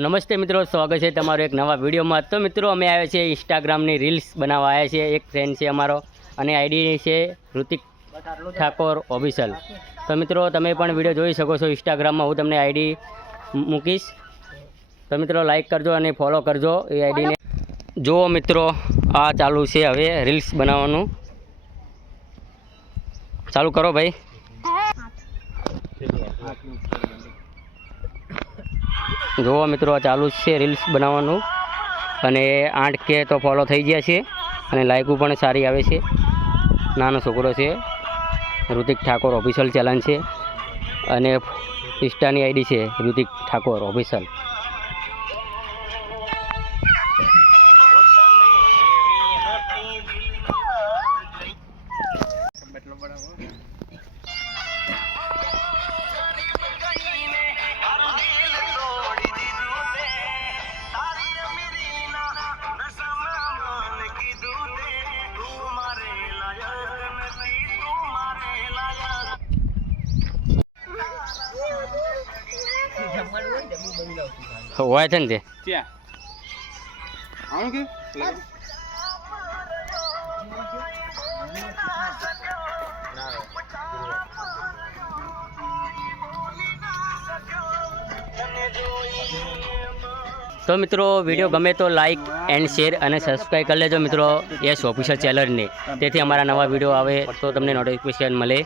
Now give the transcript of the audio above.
નમસ્તે મિત્રો, સ્વાગત છે તમારો એક નવા વિડીયોમાં। તો મિત્રો અમે આવ્યા છીએ ઇન્સ્ટાગ્રામની રીલ્સ બનાવવા આવ્યા છીએ। એક ફ્રેન્ડ છે અમારો અને આઈડી છે ઋતિક ઠાકોર ઓફિશિયલ। તો મિત્રો તમે પણ વિડીયો જોઈ શકો છો ઇન્સ્ટાગ્રામમાં, હું તમને આઈડી મૂકીશ। તો મિત્રો લાઈક કરજો અને ફોલો કરજો એ આઈડીને। જુઓ મિત્રો, આ ચાલુ છે હવે રીલ્સ બનાવવાનું। ચાલુ કરો ભાઈ। જુઓ મિત્રો, આ ચાલુ છે રીલ્સ બનાવવાનું અને 8K તો ફોલો થઈ ગયા છે અને લાઈકો પણ સારી આવે છે। નાનો છોકરો છે, ઋતિક ઠાકોર ઓફિશિયલ ચેનલ છે અને ઇન્સ્ટાની આઈડી છે ઋતિક ઠાકોર ઓફિશિયલ। હોય છે ને તે તો મિત્રો વિડીયો ગમે તો લાઈક એન્ડ શેર અને સબસ્ક્રાઈબ કરી લેજો મિત્રો યસ ઓફિશિયલ ચેનલને, તેથી અમારા નવા વિડીયો આવે તો તમને નોટિફિકેશન મળે।